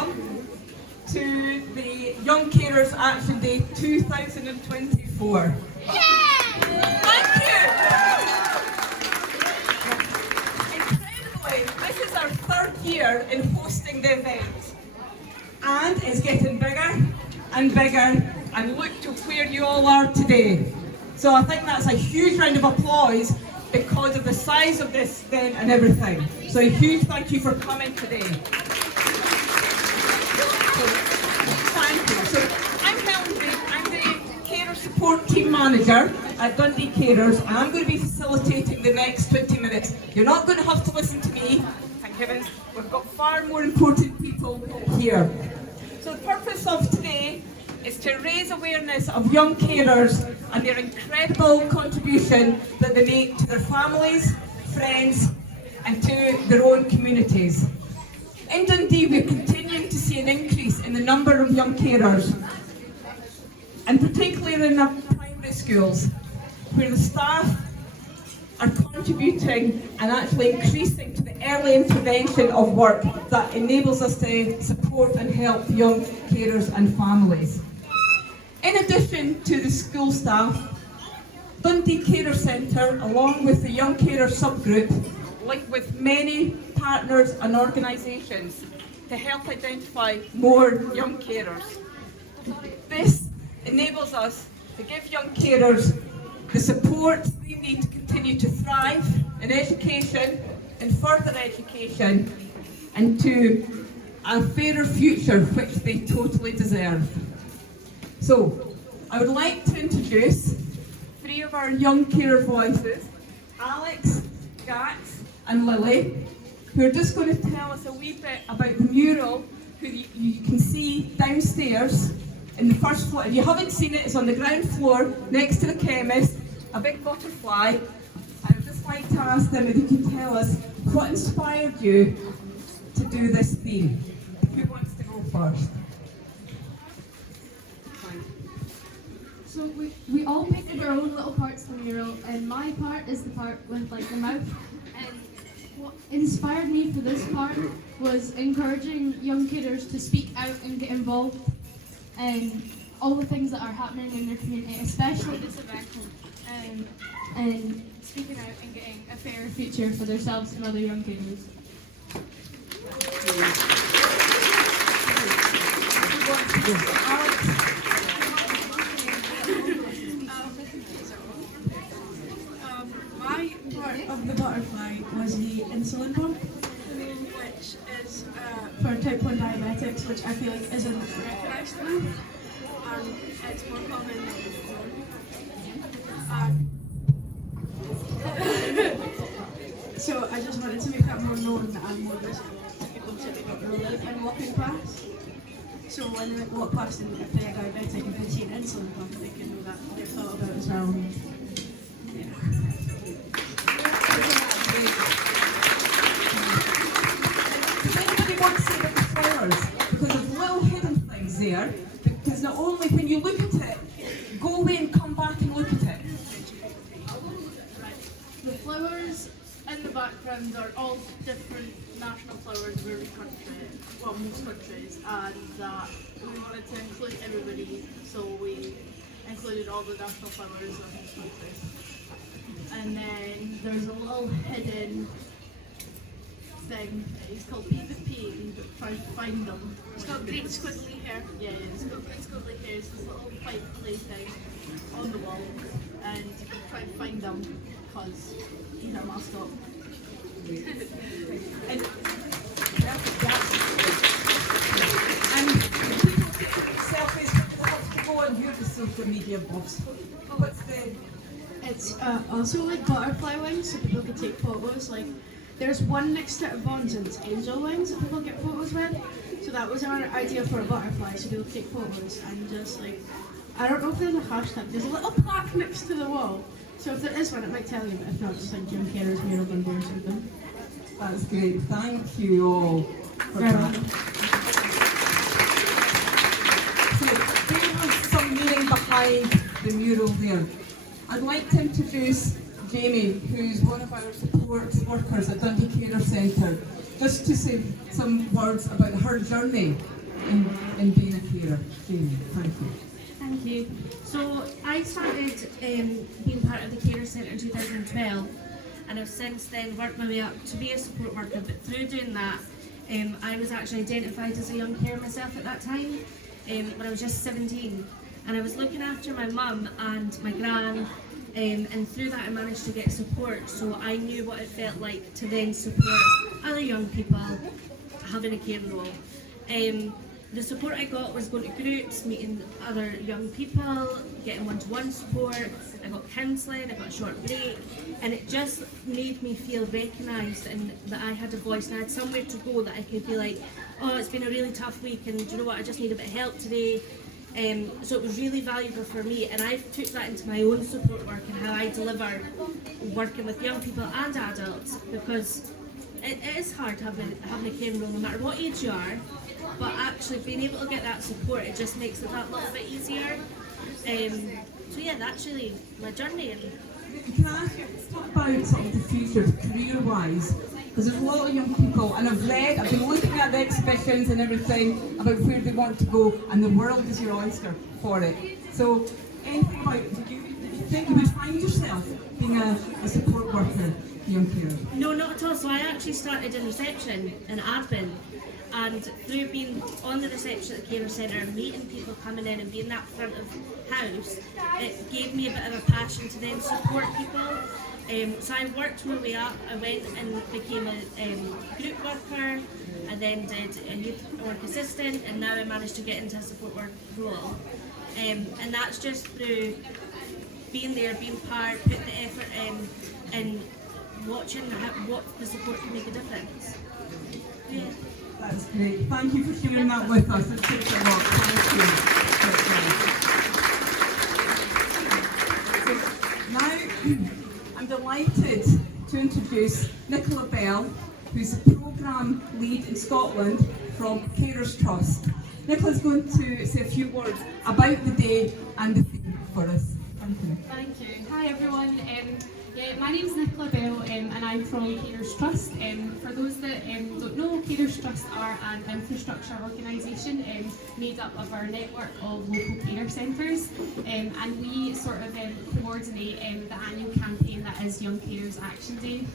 welcome to the Young Carers Action Day 2024. Thank you! Incredibly, this is our third year in hosting the event. And it's getting bigger and bigger, and look to where you all are today. So I think that's a huge round of applause because of the size of this event and everything. So a huge thank you for coming today. Thank you. So I'm Helen Reid, I'm the Carer Support Team Manager at Dundee Carers, and I'm going to be facilitating the next 20 minutes. You're not going to have to listen to me, thank heavens. We've got far more important people here. So the purpose of today is to raise awareness of young carers and their incredible contribution that they make to their families, friends and to their own communities. In Dundee, we're continuing to see an increase in the number of young carers, and particularly in our primary schools, where the staff are contributing and actually increasing to the early intervention of work that enables us to support and help young carers and families. In addition to the school staff, Dundee Carers Centre, along with the Young Carers subgroup, link with many partners and organisations to help identify more young carers. This enables us to give young carers the support they need to continue to thrive in education, in further education, and to a fairer future which they totally deserve. So, I would like to introduce three of our young carer voices, Alix, Jax and Lilly, who are just going to tell us a wee bit about the mural who you can see downstairs in the first floor. If you haven't seen it, it's on the ground floor next to the chemist, a big butterfly. And I'd just like to ask them if you could tell us what inspired you to do this theme. Who wants to go first? So we all picked our own little parts of the mural, and my part is the part with like the mouth. And what inspired me for this part was encouraging young carers to speak out and get involved in all the things that are happening in their community, especially this event, and speaking out and getting a fairer future for themselves and other young carers. My part of the butterfly was the insulin pump, which is for type 1 diabetics, which I feel like isn't recognised enough, and it's more common than so I just wanted to make that more known and more visible to people sitting up the road and walking past. So when they walk past and if they're diabetic and they see an insulin pump, they can know that they're thought about as well. Does anybody want to say about the flowers? Because there's little hidden things there, because not only when you look at it, go away and come back and look at it. The flowers in the background are all different national flowers of every country, well, most countries, and we wanted to include everybody, so we included all the national flowers of most countries. And then there's a little hidden thing, it's called PvP, but try to find them. It's got green squiggly hair. Yeah, it's got green squiggly hair, it's this little pipe play thing on the wall, and try to find them, because he's our mascot. And selfies, we'll have to go on here to social media buffs. What's the... It's also like butterfly wings, so people can take photos. Like, there's one next to Vaughn's and it's angel wings that people get photos with. So that was our idea for a butterfly, so people take photos and just like, I don't know if there's a hashtag. There's a little plaque next to the wall. So if there is one, it might tell you, but if not, just like Young Carers Mural Dundee or something. That's great. Thank you all for that. So there was some meaning behind the mural there. I'd like to introduce Jamie, who's one of our support workers at Dundee Carers Centre, just to say some words about her journey in being a carer. Jamie, thank you. Thank you. So I started being part of the Carers Centre in 2012, and I've since then worked my way up to be a support worker. But through doing that, I was actually identified as a young carer myself at that time, when I was just 17, and I was looking after my mum and my gran, and through that I managed to get support. So I knew what it felt like to then support other young people having a care role. The support I got was going to groups, meeting other young people, getting one-to-one support. I got counselling, I got a short break, and it just made me feel recognised and that I had a voice and I had somewhere to go, that I could be like, oh, it's been a really tough week and do you know what, I just need a bit of help today. So it was really valuable for me, and I took that into my own support work and how I deliver working with young people and adults, because it is hard having a care role no matter what age you are. But actually being able to get that support, it just makes it that little bit easier. So yeah, that's really my journey. Can I ask you, talk about sort of the future, career-wise, because there's a lot of young people, and I've been looking at the exhibitions and everything about where they want to go, and the world is your oyster for it. So anything about, do you think you would find yourself being a support worker for young carers? No, not at all. So I actually started in reception and admin. And through being on the reception at the Carers Centre, meeting people coming in and being that front of house, it gave me a bit of a passion to then support people. So I worked my way up. I went and became a group worker, I then did a youth work assistant, and now I managed to get into a support work role. And that's just through being there, being part, put the effort in, and watching what the support can make a difference. Yeah. That's great. Thank you for sharing that with us. It takes a lot. Thank you. So now I'm delighted to introduce Nicola Bell, who's a programme lead in Scotland from Carers Trust. Nicola's going to say a few words about the day and the theme for us. Thank you. Thank you. Hi everyone. My name is Nicola Bell and I'm from Carers Trust. For those that don't know, Carers Trust are an infrastructure organisation made up of our network of local carer centres, and we sort of coordinate the annual campaign that is Young Carers Action Day.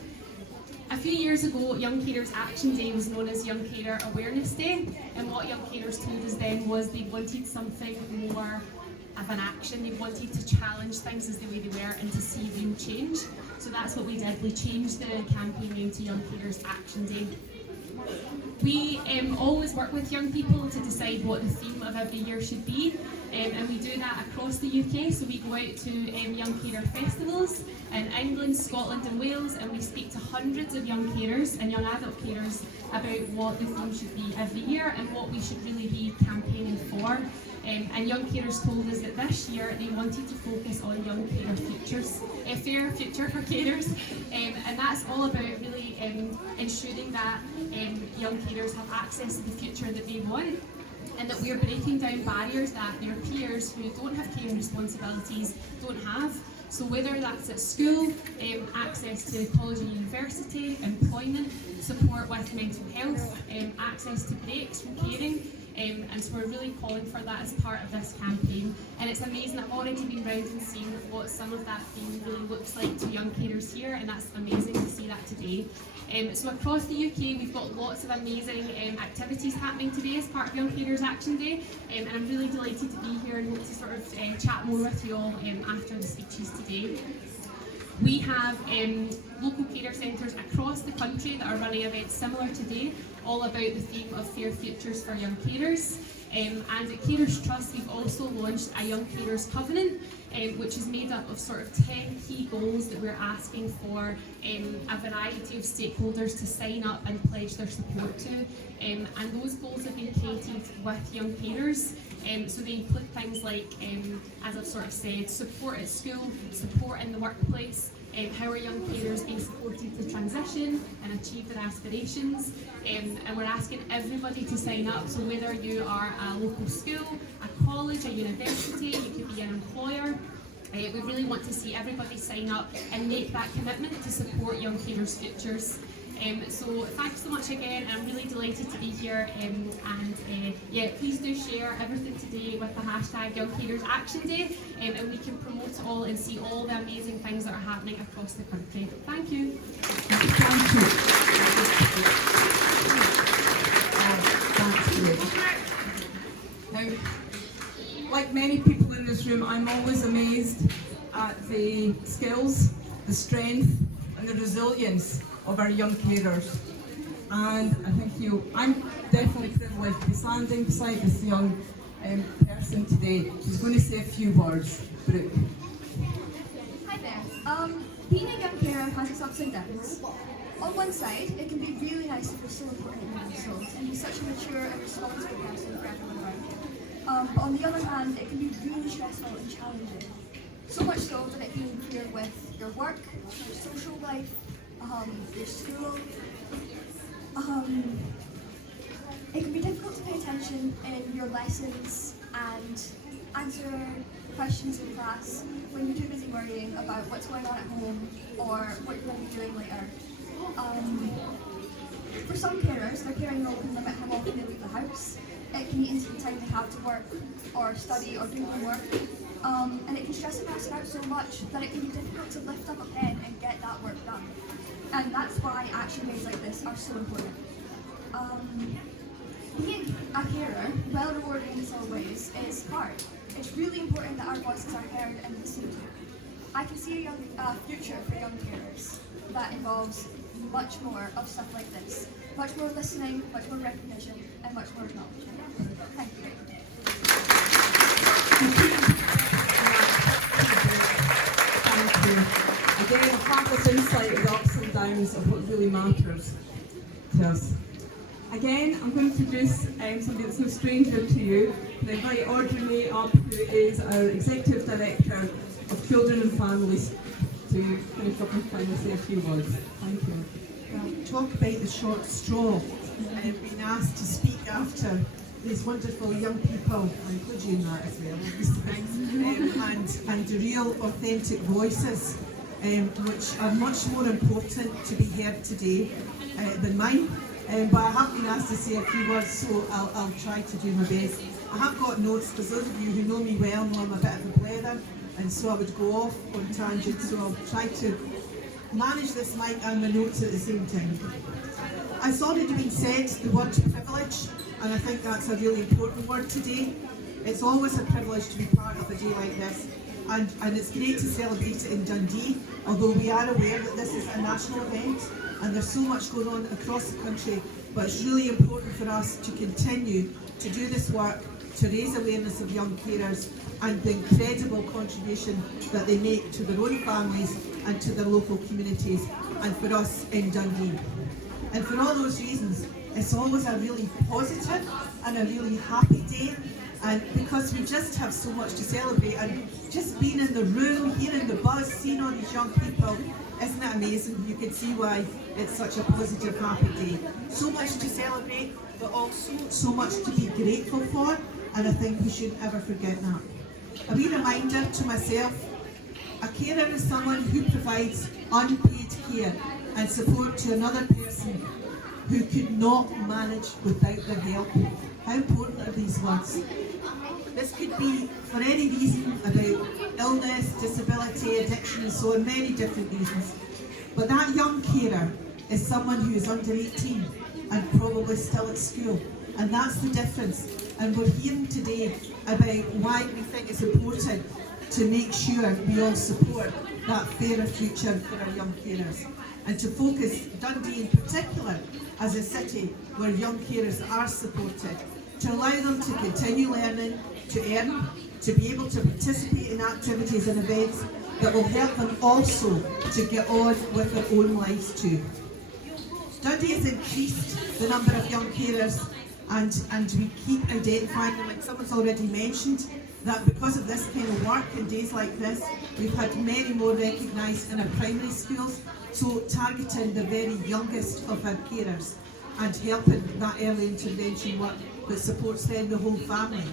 A few years ago, Young Carers Action Day was known as Young Carer Awareness Day, and what Young Carers told us then was they wanted something more of an action. They wanted to challenge things as the way they were and to see real change. So that's what we did. We changed the campaign name to Young Carers Action Day. We always work with young people to decide what the theme of every year should be, and we do that across the UK. So we go out to young carer festivals in England, Scotland and Wales, and we speak to hundreds of young carers and young adult carers about what the theme should be every year and what we should really be campaigning for. And young carers told us that this year they wanted to focus on young carer futures, a fair future for carers, and that's all about really ensuring that young carers have access to the future that they want, and that we're breaking down barriers that their peers who don't have caring responsibilities don't have. So whether that's at school, access to college and university, employment, support with mental health, access to breaks from caring, and so we're really calling for that as part of this campaign. And it's amazing, I've already been round and seen what some of that theme really looks like to young carers here, and that's amazing to see that today. So across the UK we've got lots of amazing activities happening today as part of Young Carers Action Day, and I'm really delighted to be here and hope to sort of chat more with you all after the speeches today. We have local carer centres across the country that are running events similar today, all about the theme of fair futures for young carers. And at Carers Trust we've also launched a Young Carers Covenant, which is made up of sort of 10 key goals that we're asking for a variety of stakeholders to sign up and pledge their support to. And those goals have been created with young carers. So they include things like, as I've sort of said, support at school, support in the workplace, how are young carers being supported to transition and achieve their aspirations, and we're asking everybody to sign up. So whether you are a local school, a college, a university, you could be an employer, We really want to see everybody sign up and make that commitment to support young carers' futures. So thanks so much again. I'm really delighted to be here, and yeah, please do share everything today with the hashtag Young Carers Action Day, and we can promote it all and see all the amazing things that are happening across the country. Thank you. Now, like many people in this room, I'm always amazed at the skills, the strength and the resilience of our young carers. And I think I'm definitely privileged to be standing beside this young person today who's going to say a few words. Brooke. Hi there. Being a young carer has its ups and downs. On one side, it can be really nice to feel so important in your household and be such a mature and responsible person for everyone around. But on the other hand, it can be really stressful and challenging. So much so that it can interfere with your work, your social life, your school. It can be difficult to pay attention in your lessons and answer questions in class when you're too busy worrying about what's going on at home or what you're going to be doing later. For some carers, their caring role can limit how often they leave the house. It can eat into the time they have to work or study or do homework. And it can stress a person out so much that it can be difficult to lift up a pen and get that work done. And that's why action days like this are so important. Being a carer, well rewarded in some ways, is hard. It's really important that our voices are heard and listened to. I can see a future for young carers that involves much more of stuff like this. Much more listening, much more recognition, and much more acknowledgement. Thank you. Thank you. Again, a fabulous insight of the ups and downs of what really matters to us. Again, I'm going to introduce somebody that's no stranger to you. I invite Audrey May up, who is our Executive Director of Children and Families, to finish up and finally say a few words. Thank you. Well, talk about the short straw, being asked to speak after these wonderful young people, I include you in that as well, and the real authentic voices, which are much more important to be heard today than mine. But I have been asked to say a few words, so I'll try to do my best. I have got notes, because those of you who know me well know I'm a bit of a blather, and so I would go off on tangents, so I'll try to manage this mic and my notes at the same time. It's already been said, the word privilege, and I think that's a really important word today. It's always a privilege to be part of a day like this, and it's great to celebrate it in Dundee, although we are aware that this is a national event and there's so much going on across the country, but it's really important for us to continue to do this work to raise awareness of young carers and the incredible contribution that they make to their own families and to their local communities, and for us in Dundee. And for all those reasons, it's always a really positive and a really happy day, and because we just have so much to celebrate, and just being in the room, hearing the buzz, seeing all these young people, isn't it amazing? You can see why it's such a positive, happy day. So much to celebrate, but also so much to be grateful for, and I think we shouldn't ever forget that. A wee reminder to myself, a carer is someone who provides unpaid care and support to another person who could not manage without their help. How important are these words? This could be for any reason about illness, disability, addiction and so on, many different reasons. But that young carer is someone who is under 18 and probably still at school. And that's the difference. And we're hearing today about why we think it's important to make sure we all support that fairer future for our young carers. And to focus Dundee in particular as a city where young carers are supported, to allow them to continue learning, to earn, to be able to participate in activities and events that will help them also to get on with their own lives too. Dundee has increased the number of young carers, and we keep identifying them, like someone's already mentioned, that because of this kind of work and days like this, we've had many more recognised in our primary schools, so targeting the very youngest of our carers and helping that early intervention work that supports then the whole family.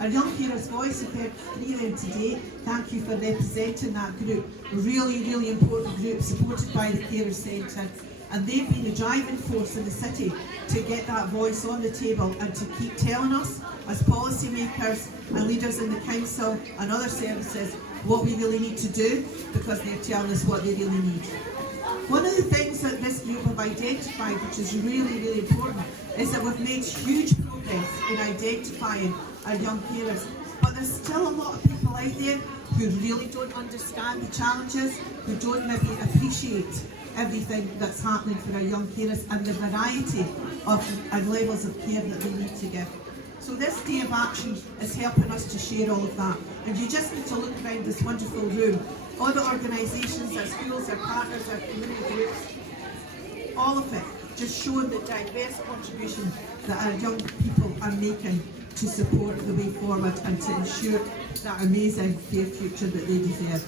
Our Young Carers Voice, you've heard 3 of them today. Thank you for representing that group. Really, really important group supported by the Carers Centre. And they've been the driving force in the city to get that voice on the table and to keep telling us, as policy makers and leaders in the council and other services, what we really need to do, because they're telling us what they really need. One of the things that this group have identified, which is really, really important, is that we've made huge progress in identifying our young carers. But there's still a lot of people out there who really don't understand the challenges, who don't maybe appreciate everything that's happening for our young carers and the variety of and levels of care that they need to give. So this Day of Action is helping us to share all of that. And you just need to look around this wonderful room. All the organisations, our schools, our partners, our community groups, all of it just showing the diverse contribution that our young people are making to support the way forward and to ensure that amazing fair future that they deserve.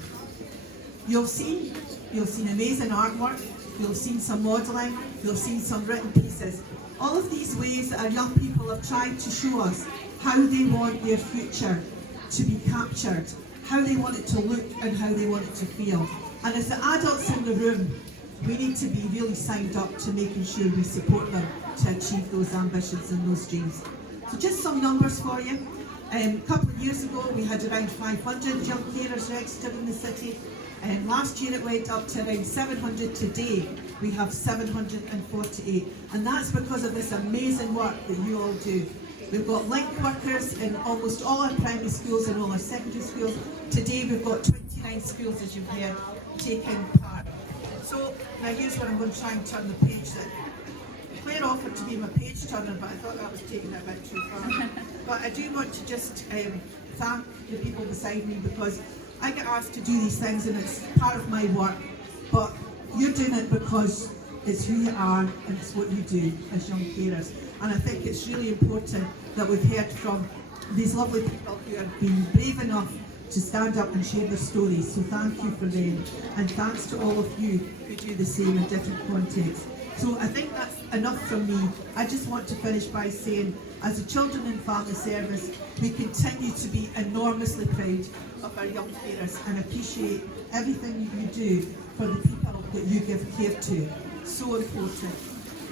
You'll seen amazing artwork, you'll seen some modelling, you'll seen some written pieces. All of these ways that our young people have tried to show us how they want their future to be captured, how they want it to look and how they want it to feel. And as the adults in the room, we need to be really signed up to making sure we support them to achieve those ambitions and those dreams. So just some numbers for you. A couple of years ago we had around 500 young carers registered in the city. Last year it went up to around 700. Today we have 748, and that's because of this amazing work that you all do. We've got link workers in almost all our primary schools and all our secondary schools. Today we've got 29 schools, as you've heard, taking part. So now here's where I'm going to try and turn the page. Claire offered to be my page turner, but I thought that was taking it a bit too far. But I do want to just thank the people beside me, because I get asked to do these things and it's part of my work, but you're doing it because it's who you are and it's what you do as young carers. And I think it's really important that we've heard from these lovely people who have been brave enough to stand up and share their stories. So thank you for them, and thanks to all of you who do the same in different contexts. So I think that's enough from me. I just want to finish by saying, as a Children and Family Service, we continue to be enormously proud of our young carers and appreciate everything you do for the people that you give care to. So important.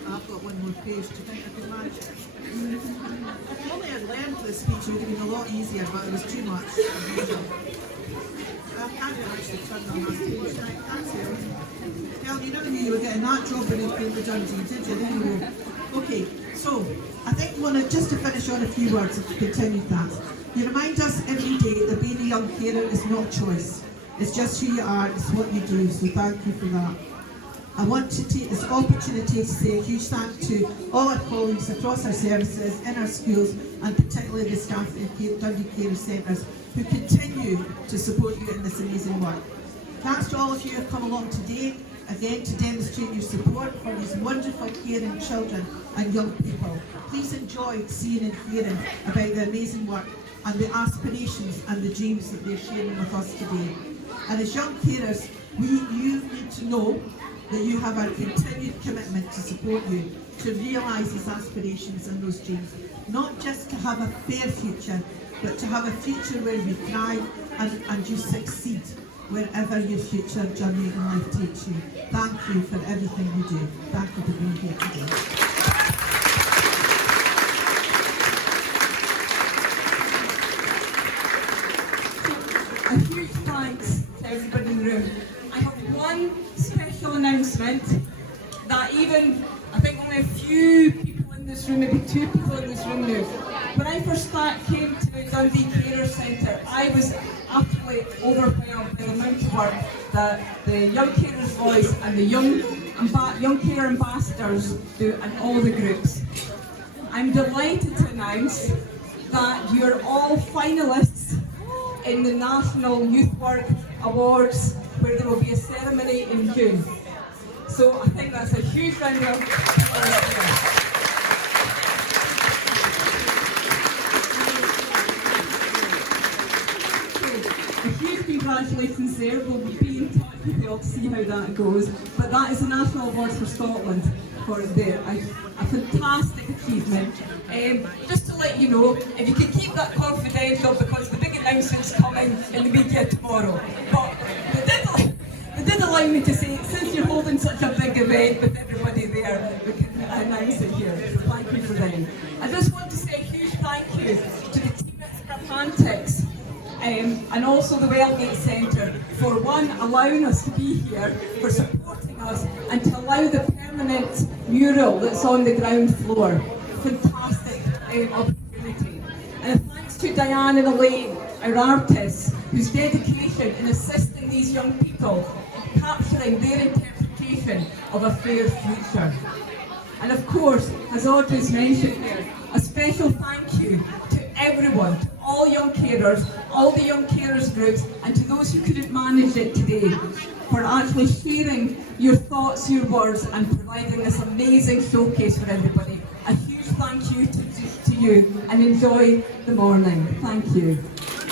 I've got one more page. Do you think I can manage it? If only I'd learned this speech, it would have been a lot easier, but it was too much. I can't actually turn on that page. Right, that's it. Well, you never knew you were getting that job when you came to Dundee, did you? There you go. Okay, so I think we want to, just to finish on a few words and to continue that. You remind us every day that being a young carer is not choice. It's just who you are, it's what you do, so thank you for that. I want to take this opportunity to say a huge thank to all our colleagues across our services, in our schools, and particularly the staff in Dundee Carers Centres who continue to support you in this amazing work. Thanks to all of you who have come along today, again to demonstrate your support for these wonderful caring children and young people. Please enjoy seeing and hearing about the amazing work and the aspirations and the dreams that they're sharing with us today. And as young carers, you need to know that you have our continued commitment to support you to realise these aspirations and those dreams. Not just to have a fair future, but to have a future where you thrive and you succeed wherever your future journey in life takes you. Thank you for everything you do. Thank you for being here today. A huge thanks to everybody in the room. I have one special announcement that even, I think only a few people in this room, maybe 2 people in this room knew. When I first came to the Dundee Carers Centre, I was absolutely overwhelmed by the amount of work that the Young Carers Voice and the young Carer Ambassadors do in all the groups. I'm delighted to announce that you're all finalists in the National Youth Work Awards, where there will be a ceremony in June. So I think that's a huge round of applause. A huge congratulations there. We'll be in touch with you all to see how that goes. But that is the National Award for Scotland for there. A fantastic achievement. Just to to let you know, if you could keep that confidential, because the big announcement's coming in the media tomorrow. But they did allow me to say, since you're holding such a big event with everybody there, we can announce it here. So thank you for them. I just want to say a huge thank you to the team at Scrapantics and also the Wellgate Centre for allowing us to be here, for supporting us, and to allow the permanent mural that's on the ground floor. Fantastic opportunity. And thanks to Diane and Elaine, our artists, whose dedication in assisting these young people, capturing their interpretation of a fair future. And of course, as Audrey's mentioned there, a special thank you to everyone, to all young carers, all the young carers groups, and to those who couldn't manage it today, for actually sharing your thoughts, your words, and providing this amazing showcase for everybody. A huge thank you to you, and enjoy the morning. Thank you.